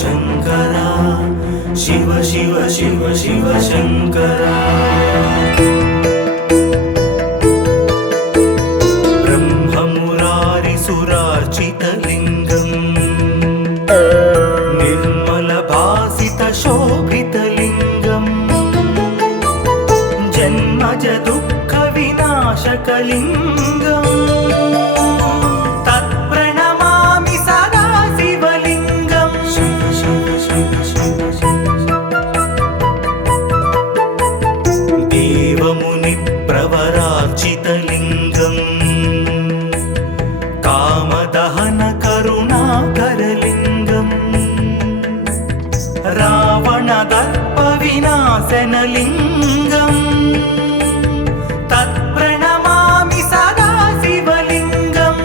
शङ्करा शिव शिव शिव शिव शङ्करा ब्रह्ममुरारिसुरार्चितलिङ्गम् निर्मलभासितशोभितलिङ्गम् जन्मज दुःखविनाशकलिङ्गम् प्रवरार्चितलिङ्गम् कामदहन करुणाकरलिङ्गम् रावणदर्पविनाशनलिङ्गम् तत्प्रणमामि सदा शिवलिङ्गम्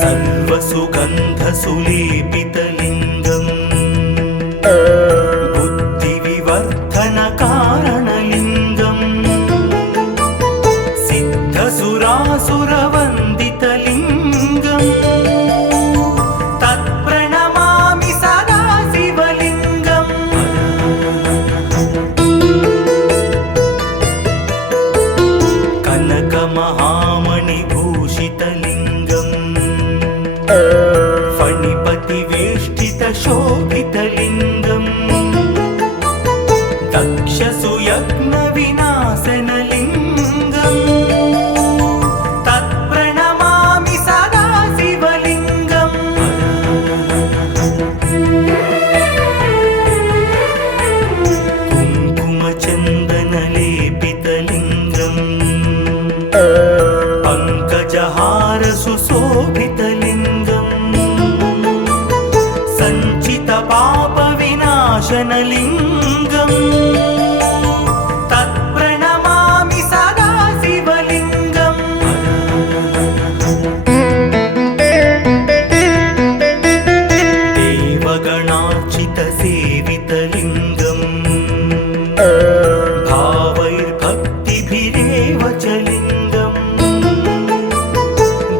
सर्वसुगन्धसुलेपितलिङ्गम् कारणलिङ्गम् सिद्धसुरासुरवन्दितलिङ्गम् तत्प्रणमामि सदा शिवलिङ्गम् कनकमहामणिभूषितलिङ्गम् फणिपतिवेष्टितशोभितलिङ्गम् दक्षसुयज्ञविनाशनलिङ्गम् तत्प्रणमामि सदा शिवलिङ्गम् कुङ्कुमचन्दनलेपितलिङ्गम् पङ्कजहारसुशोभितलिङ्गम् सञ्चितपापविनाशनलिङ्गम् तत्प्रणमामि सदा शिवलिङ्गम् देवगणार्चितसेवितलिङ्गम् भावैर्भक्तिभिरेव च लिङ्गम्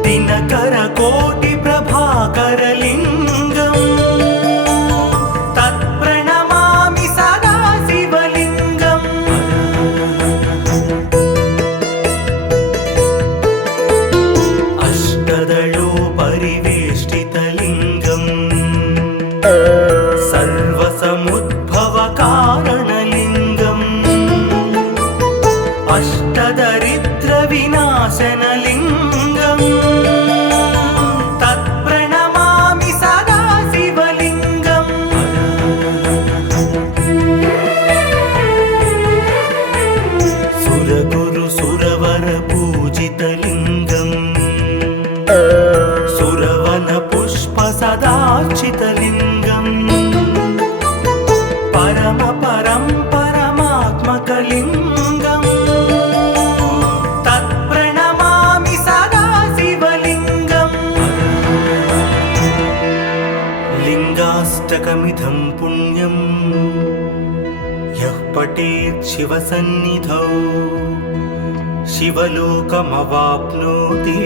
दिनकरकोटिप्रभाकरलिङ्गम् तत्प्रणमामि सदा शिवलिङ्गम् अष्टदलोपरिवेष्टितलिङ्गम् सर्वसमुद्भवकारणलिङ्गम् अष्टदरिद्रविनाशनलिङ्गम् तत्प्रणमामि सदा शिवलिङ्गम् सुरगुरुसुरवरपूजितलिङ्गम् सुरवनपुष्पसदार्चितलिङ्गम् परमात्मकलिङ्गम् तत्प्रणमामि सदा शिवलिङ्गम् लिङ्गाष्टकमिदं पुण्यम् यः पठेत् शिवसन्निधौ शिवलोकमवाप्नोति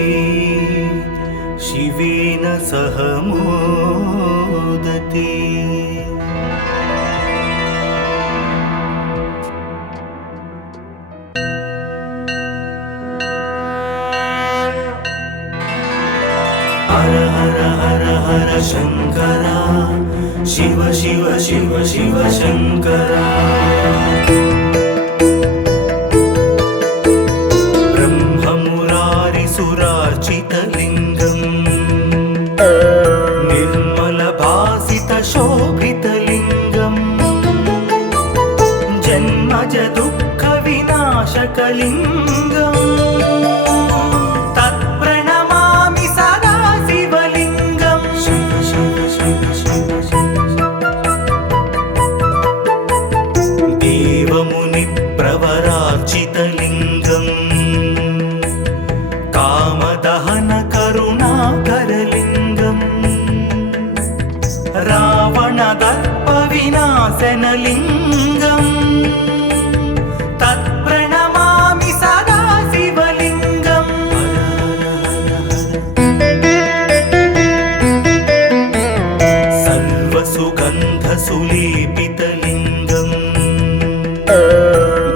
शिवेन सह मोदते। हर हर हर हर शङ्करा शिव शिव शिव शिव शङ्करा ब्रह्ममुरारिसुरार्चितलिङ्गम् निर्मलभासितशोभितलिङ्गम् जन्मज दुःखविनाशकलिङ्गम् तत्प्रणमामि सदा शिवलिङ्गम् देवमुनिप्रवरार्चितलिङ्गम् कामदहन करुणाकरलिङ्गम् रावणदर्पविनाशनलिङ्गम् तत्प्रणमामि सदा शिवलिङ्गम्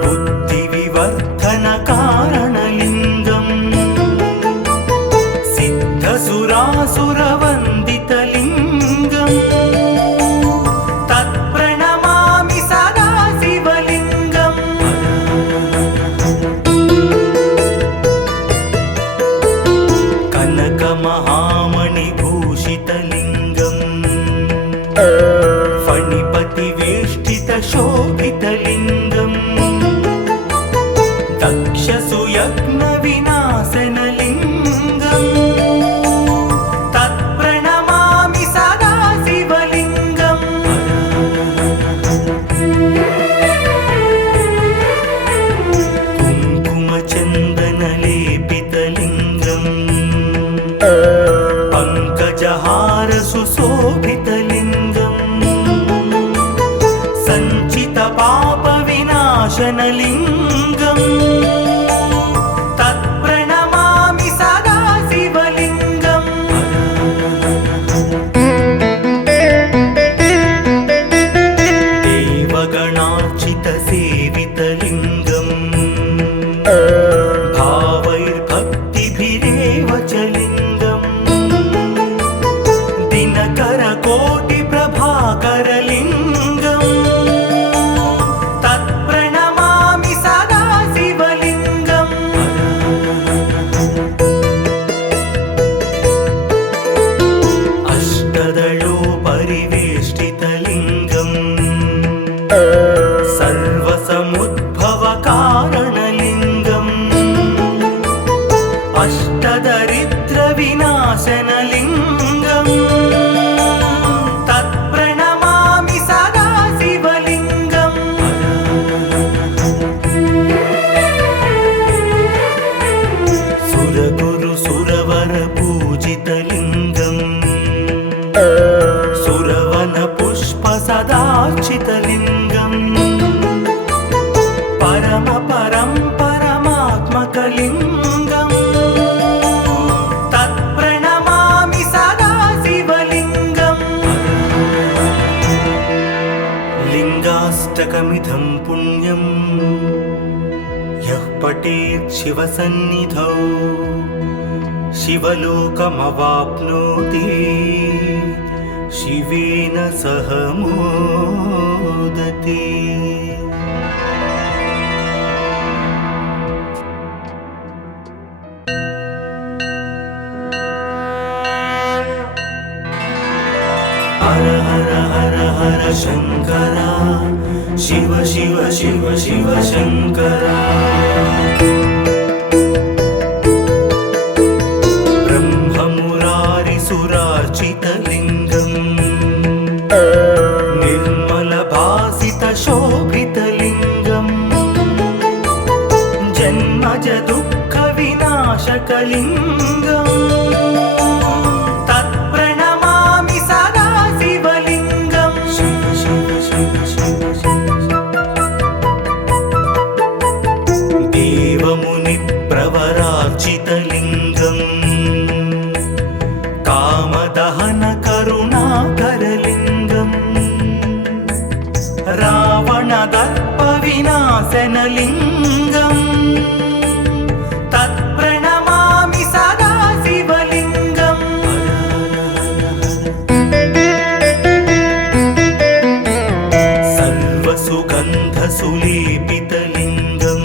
बुद्धिविवर्धनकारणलिङ्गं सिद्धसुरासुरवन्दितलिङ्गं तत्प्रणमामि सदा शिवलिङ्गम् कनकमहामणिभूषितलिङ्गं फणिपतिवेष्टितशोभितलिङ्गं दक्षसुयज्ञविनाशनलिङ्गं तत्प्रणमामि सदा शिवलिङ्गम् कुङ्कुमचन्दनलेपितलिङ्गं पङ्कजहारसुशोभितलिङ्गं सञ्चितपापविनाशनलिङ्गं तत्प्रणमामि सदा शिवलिङ्गम् देवगणार्चितसेवितलिङ्गं भावैर्भक्तिभिरेव च लिङ्गं दिनकरकोटिप्रभाकरलिङ्गं तत्प्रणमामि सदा शिवलिङ्गम् अष्टदलोपरिवेष्टितलिङ्गं सर्वसमुद्भवकारणलिङ्गं अष्टदरिद्रविनाशनलिङ्गं तत्प्रणमामि सदा शिवलिङ्गम् सुरगुरुसुरवरपूजितलिङ्गं सुरवनपुष्पसदार्चितलिङ्गं परमात्मकलिङ्गं तत्प्रणमामि सदा शिवलिङ्गम् लिङ्गाष्टकमिदं पुण्यं यः पठेत् शिवसन्निधौ शिवलोकमवाप्नोति शिवेन सह मोदते। हर हर हर हर शङ्करा शिव शिव शिव शिव शङ्करा ब्रह्ममुरारिसुरार्चितलिङ्गं निर्मलभासितशोभितलिङ्गं जन्मजदुःखविनाशकलिङ्गं तत्प्रणमामि सदा शिवलिङ्गम् शिव शिव शिव शिव देवमुनिप्रवरार्चितलिङ्गं कामदहनकरुणाकरलिङ्गं रावणदर्पविनाशनलिङ्गं तत्प्रणमामि सदा शिवलिङ्गम् सर्वसुगन्धसुलेपितलिङ्गं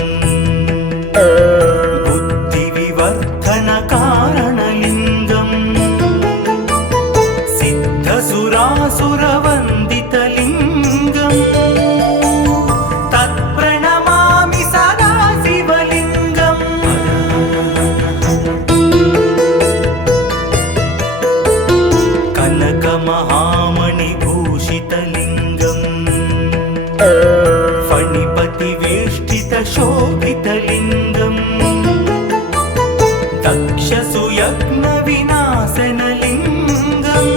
बुद्धिविवर्धनकारणलिङ्गं सिद्धसुरासुरवन्दितलिङ्गं तत्प्रणमामि सदा शिवलिङ्गम् कनकमहामणिभूषितलिङ्गं फणिपतिवेष्टितशोभितलिङ्गं दक्षसुयज्ञविनाशनलिङ्गं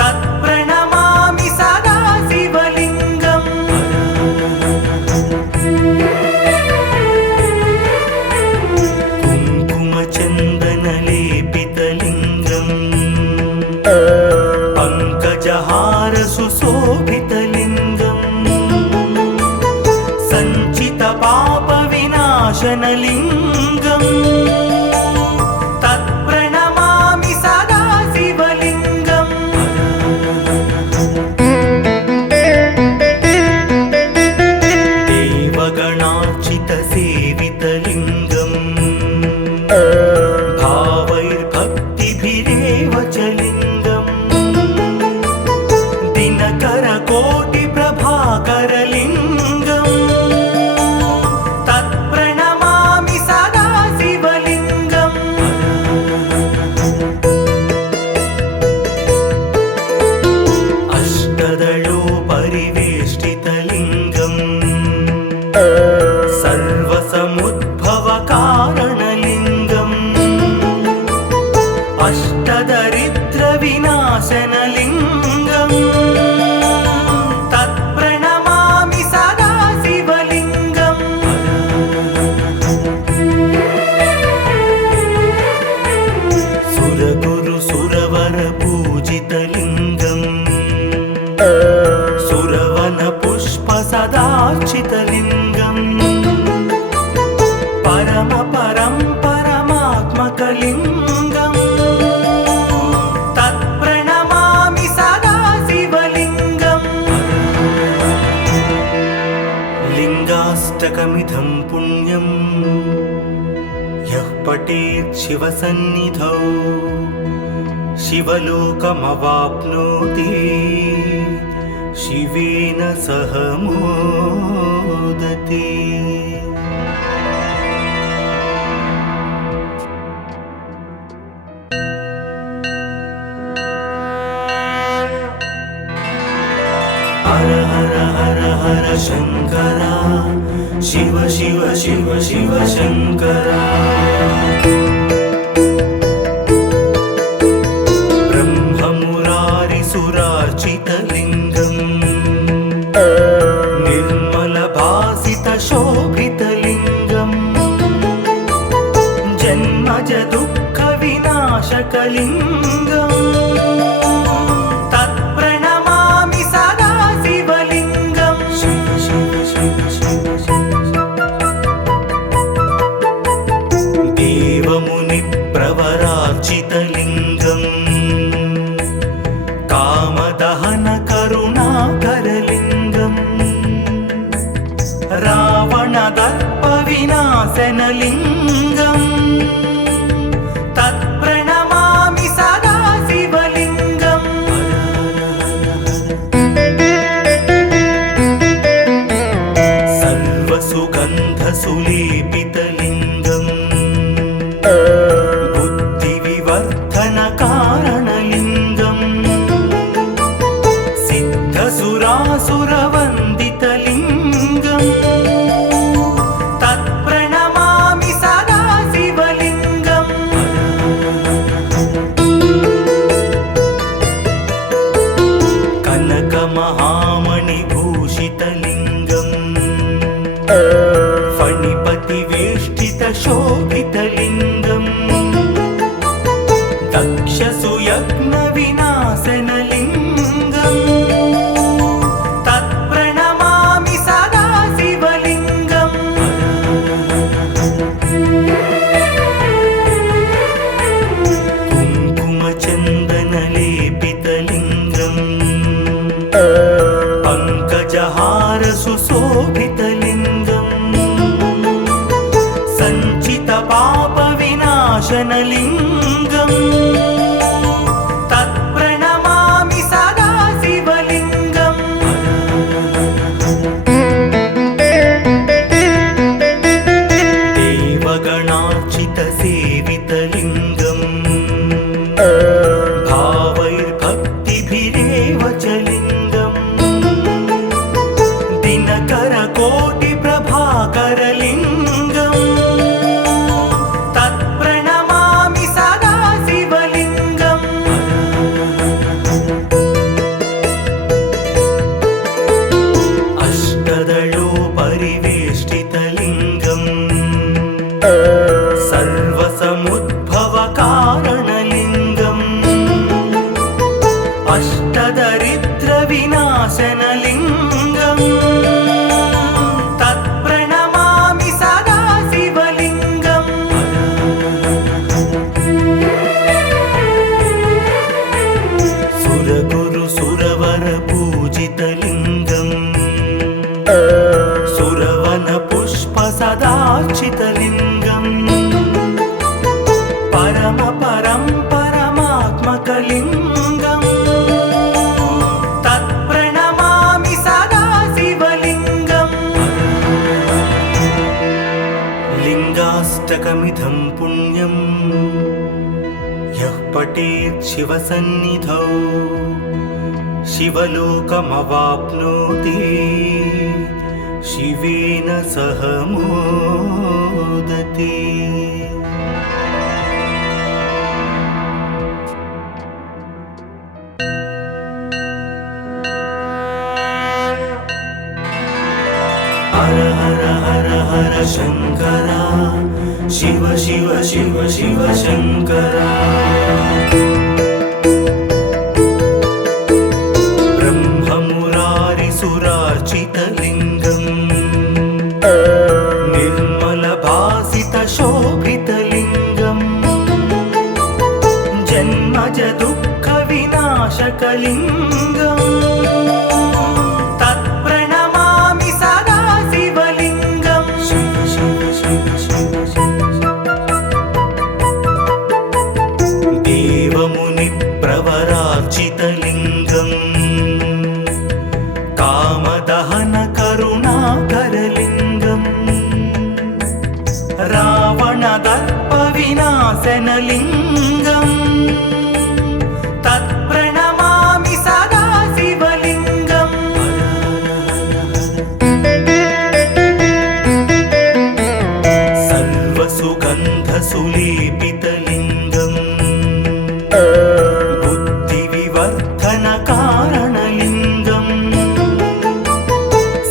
तत्प्रणमामि सदा शिवलिङ्गम् कुङ्कुमचन्दनलेपितलिङ्गं पङ्कजहारसुशोभितलिङ्गं विनाशनलिङ्गम् तत्प्रणमामि सदा शिवलिङ्गम् देवगणार्चितसेवितलिङ्गम् भावैर्भक्तिभिरेव च लिङ्गम् दिनकरकोटिप्रभाकरलिङ्गम् तत्प्रणमामि सदा शिवलिङ्गम् अष्टदलोपरिवेष्टितलिङ्गम् सर्वसमुद्भवकारणलिङ्गम् अष्टदरिद्रविनाशनलिङ्गम् तत्प्रणमामि सदा शिवलिङ्गम् सुरगुरुसुरवरपूजितलिङ्गम् सुरवनपुष्पसदार्चितलिङ्गम् परमात्मकलिङ्गम् तत्प्रणमामि सदा शिवलिङ्गम् लिङ्गाष्टकमिदं पुण्यं यः पठेत् शिवसन्निधौ शिवलोकमवाप्नोति शिवेन सह मोदते। हर हर हर हर शंकरा शिव शिव शिव शिव शंकरा ब्रह्ममुरारिसुरार्चितलिङ्गम् निर्मलभासितशोभितलिङ्गम् जन्मज दुःखविनाशकलिङ्गम् तत्प्रणमामि सदा शिवलिङ्गम् शिव शिव शिव शिव देवमुनिप्रवरार्चितलिङ्गम् कामदहनकरुणाकरलिङ्गम् रावणदर्पविनाशनलिङ्गम् तत्प्रणमामि सदा शिवलिङ्गम् सर्वसुगन्धसुलेपितलिङ्गम् बुद्धिविवर्धनकारणलिङ्गम् सिद्धसुरासुरवन्दितलिङ्गम् तत्प्रणमामि सदा शिवलिङ्गम् कनकमहामणिभूषितलिङ्गम् फणिपतिवेष्टितशोभितलिङ्गम् दक्षसुयज्ञविनाशनलिङ्गम् तत्प्रणमामि सदा शिवलिङ्गम् कुङ्कुमचन्दनलेपितलिङ्गम् पङ्कजहारसुशोभितलिङ्गम् सञ्चितपापविनाशनलिङ्गम् तत्प्रणमामि सदा शिवलिङ्गम् देवगणार्चितसेवितलिङ्गम् भावैर्भक्तिभिरेव च लिङ्गम् दिनकरकोटिप्रभाकरलिङ्गम् तत्प्रणमामि सदा शिवलिङ्गम् अष्टदलोपरिवेष्टितलिङ्गम् सर्वसमुद्भवकारणलिङ्गम् अष्टदरिद्रविनाशनलिङ्गम् तत्प्रणमामि सदा शिव सुरवन पुष्प सदार्चितलिङ्गम् परम परं परमात्मकलिङ्गम् तत्प्रणमामि सदा शिवलिङ्गम् लिङ्गाष्टकमिदं पुण्यम् यः पठेत् शिवसन्निधौ शिवलोकमवाप्नोति शिवेन सह मोदते। हर हर हर हर शंकरा शिव शिव शिव शिव शंकरा ब्रह्ममुरारिसुरार्चितलिङ्गम् निर्मलभासितशोभितलिङ्गम् जन्मज दुःखविनाशकलिङ्गम् तत्प्रणमामि सदा शिवलिङ्गम् देवमुनिप्रवरार्चितलिङ्गम् कामदहन करुणाकरलिङ्गम् रावणदर्पविनाशनलिङ्गम् तत्प्रणमामि सदा शिवलिङ्गम् सर्वसुगन्धसुलेपितलिङ्गम् बुद्धिविवर्धनकारणलिङ्गम्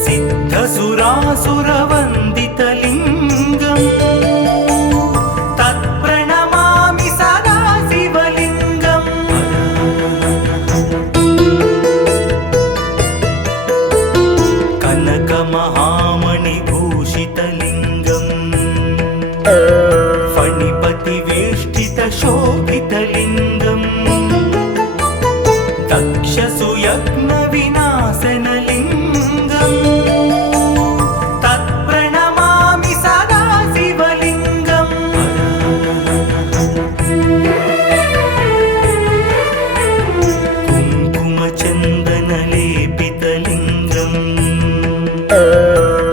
सिद्धसुरासुरवन्दितलिङ्गम् तत्प्रणमामि सदा शिवलिङ्गम् कनकमहामणिभूषितलिङ्गम् फणिपतिवेष्टितशोभितलिङ्गम् दक्षसुयज्ञविनाशनलिङ्गम् तत्प्रणमामि सदा शिवलिङ्गम् कुङ्कुमचन्दनलेपितलिङ्गम्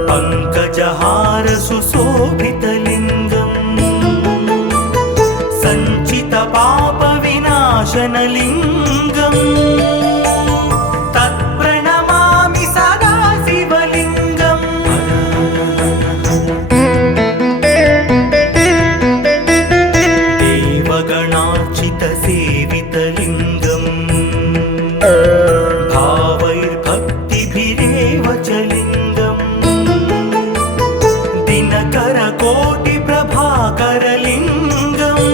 पङ्कजहारसुशोभितलिङ्गम् सञ्चितपापविनाशनलिङ्गम् तत्प्रणमामि सदा शिवलिङ्गम् देवगणार्चितसेवितलिङ्गम् भावैर्भक्तिभिरेव च लिङ्गम् दिनकरकोटिप्रभाकरलिङ्गम्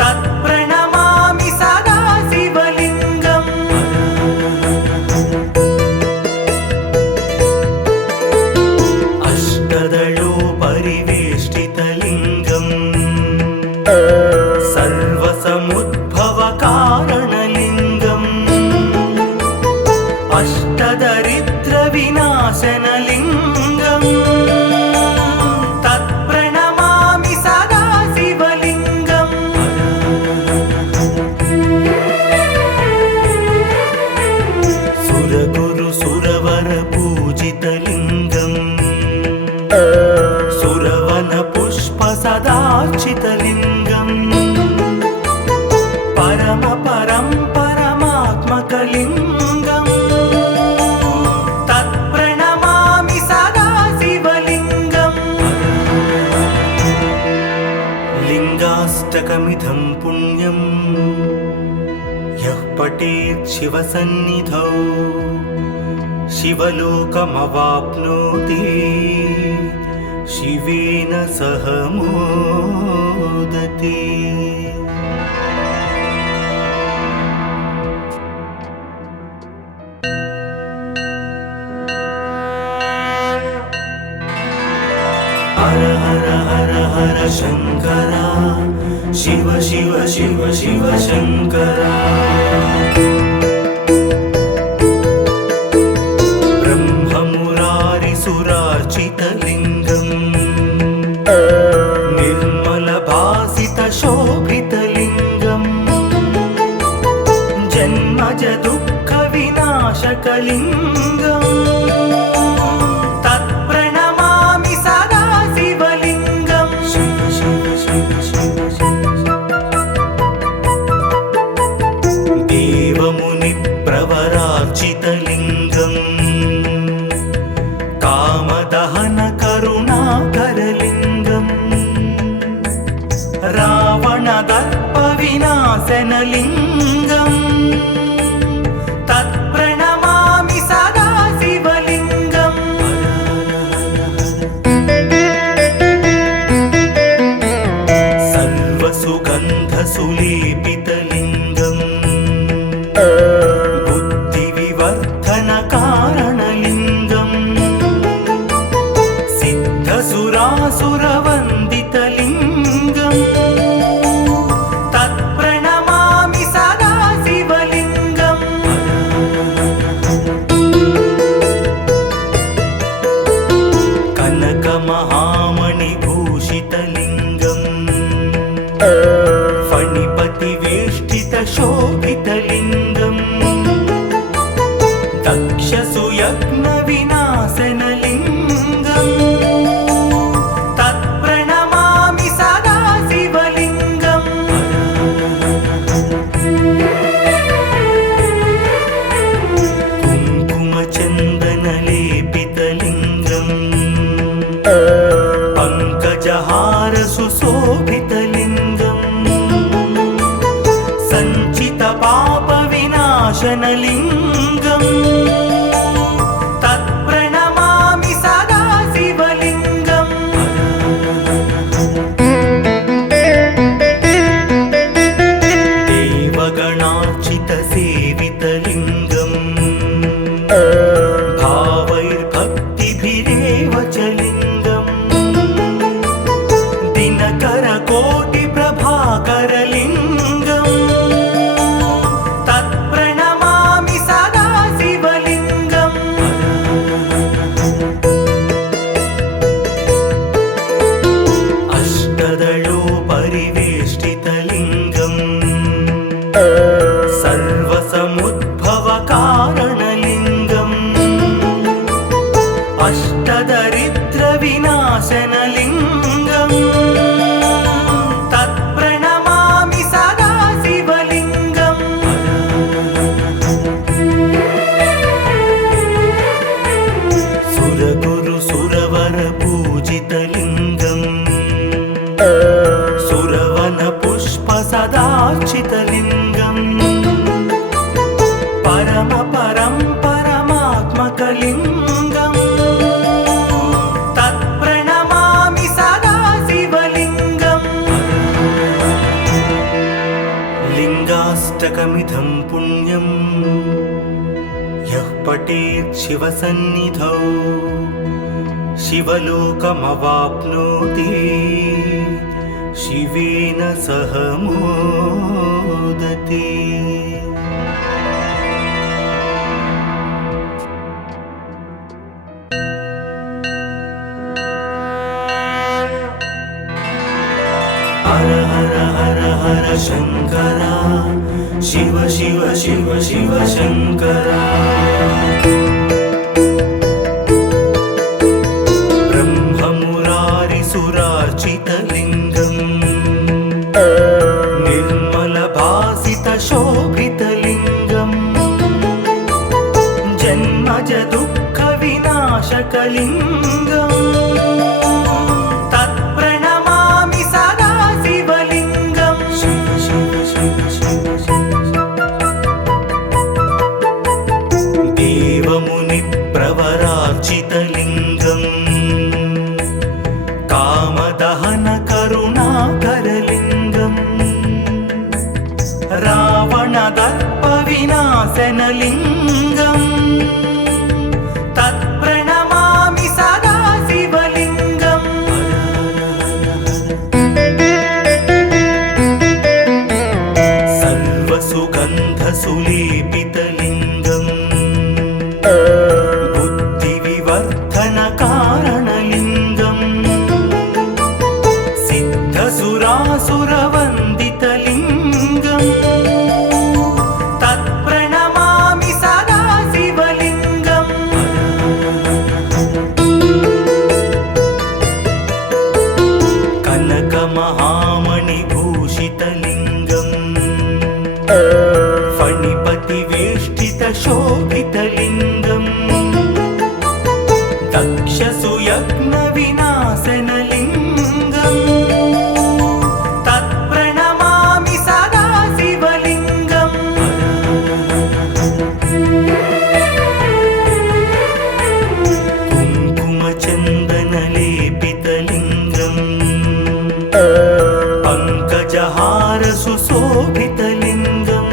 तत्प्रणमामि सदा शिवलिङ्गम् अष्टदलोपरिवेष्टितलिङ्गम् सर्वसमुद्भवकारणलिङ्गम् अष्टदरिद्रविनाशनलिङ्गम् तत्प्रणमामि सदा शिवलिङ्गम् सुरगुरुसुरवरपूजितलिङ्गम् सुरवनपुष्पसदार्चितलिङ्गम् परम परं परमात्मकलिङ्गम् तत्प्रणमामि सदा शिवलिङ्गम् लिङ्गाष्टकमिदं पुण्यम् यः पठेत् शिवसन्निधौ शिवलोकमवाप्नोति शिवेन सह मोदते। हर हर हर हर शंकरा शिव शिव शिव शिव शंकरा ब्रह्म शिवलिङ्गम् तत्प्रणमामि सदा शिवलिङ्गम् शिव शिव शिव शिव देवमुनिप्रवरार्चितलिङ्गम् कामदहन करुणाकरलिङ्गम् रावणदर्पविनाशनलिङ्गम् तत्प्रणमामि सदा शिवलिङ्गम् सर्वसुगन्धसुलेपितलिङ्गम् बुद्धिविवर्धनकारणलिङ्गम् सिद्धसुरासुरवन्दितलिङ्गम् तत्प्रणमामि सदा शिवलिङ्गम् कनकमहामणिभूषितलिङ्गम् फणिपतिवेष्टितशोभितलिङ्गम् दक्षसुयज्ञविनाशनलिङ्गम् तत्प्रणमामि सदा शिवलिङ्गम् कुङ्कुमचन्दनलेपितलिङ्गम् पङ्कजहारसुशोभितलिङ्गम् सञ्चितपापविनाशनलिङ्गम् तत्प्रणमामि सदा शिवलिङ्गम् देवगणार्चितसेवितलिङ्गम् भावैर्भक्तिभिरेव च लिङ्गम् दिनकरकोटिप्रभाकरलिङ्गम् तत्प्रणमामि सदा शिवलिङ्गम् अष्टदलोपरिवेष्टितलिङ्गम् सर्वसमुद्भवकारणलिङ्गम् अष्टदरिद्रविनाशनलिङ्गम् तत्प्रणमामि सदा शिवलिङ्गम् सुरगुरुसुरवरपूजितलिङ्गम् सुरवनपुष्पसदार्चितलिङ्गम् परमात्मकलिङ्गम् तत्प्रणमामि सदा शिवलिङ्गम् लिङ्गाष्टकमिदं पुण्यं यः पठेत् शिवसन्निधौ शिवलोकमवाप्नोति शिवेन सह मोदते। हर हर हर हर शङ्करा शिव शिव शिव शिव शङ्करा ब्रह्ममुरारिसुरार्चितलिङ्गम् निर्मलभासितशोभितलिङ्गम् जन्मजदुःखविनाशकलिङ्गम् तत्प्रणमामि सदा शिवलिङ्गम् शिव शिव शिव शिव देवमुनिप्रवरार्चितलिङ्गम् कामदहन करुणाकरलिङ्गम् रावणदर्पविनाशनलिङ्गम् तत्प्रणमामि सदा शिवलिङ्गम् सर्वसुगन्धसुलेपितलिङ्गम् बुद्धिविवर्धनकारणलिङ्गम् सिद्धसुरासुरवन्दितलिङ्गम् तत्प्रणमामि सदा चक्षसु यज्ञविनाशनलिङ्गम् तत्प्रणमामि सदा शिवलिङ्गम् कुङ्कुमचन्दनलेपितलिङ्गम् पङ्कजहार सुशोभितलिङ्गम्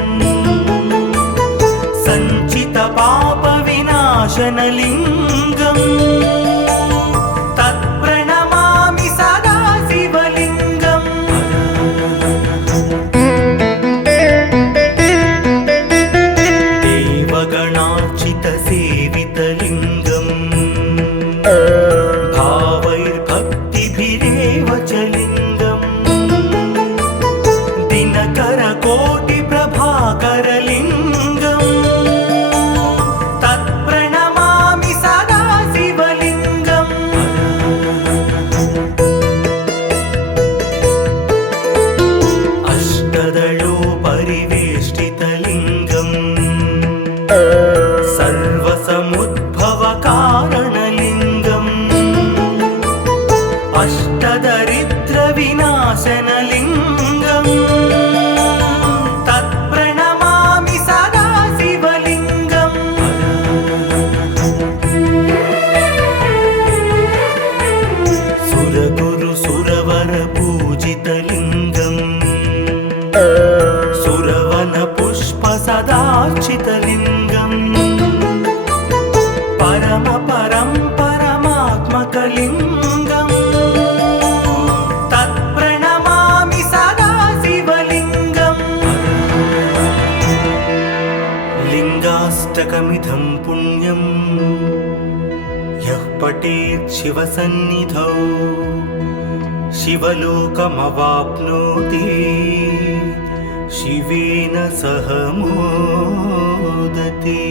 सञ्चितपापविनाशनलिङ्गम् तत्प्रणमामि सदा शिवलिङ्गम् देवगणार्चितसेवितलिङ्गम् भावैर्भक्तिभिरेव च लिङ्गम् दिनकरकोटिप्रभाकरलिङ्गम् तत्प्रणमामि सदा शिवलिङ्गम् अष्टदलोपरिवेष्टितलिङ्गम् सर्वसमुद्भवकारणलिङ्गम् अष्टदरिद्रविनाशनलिङ्गम् तत्प्रणमामि सदा शिवलिङ्गम् सुरगुरुसुरवरपूजितलिङ्गम् सुरवनपुष्पसदार्चितलिङ्गम् परमात्मकलिङ्गम् तत्प्रणमामि सदा शिवलिङ्गम् लिङ्गाष्टकमिदं पुण्यं यः पठेत् शिवसन्निधौ शिवलोकमवाप्नोति शिवेन सह मोदते।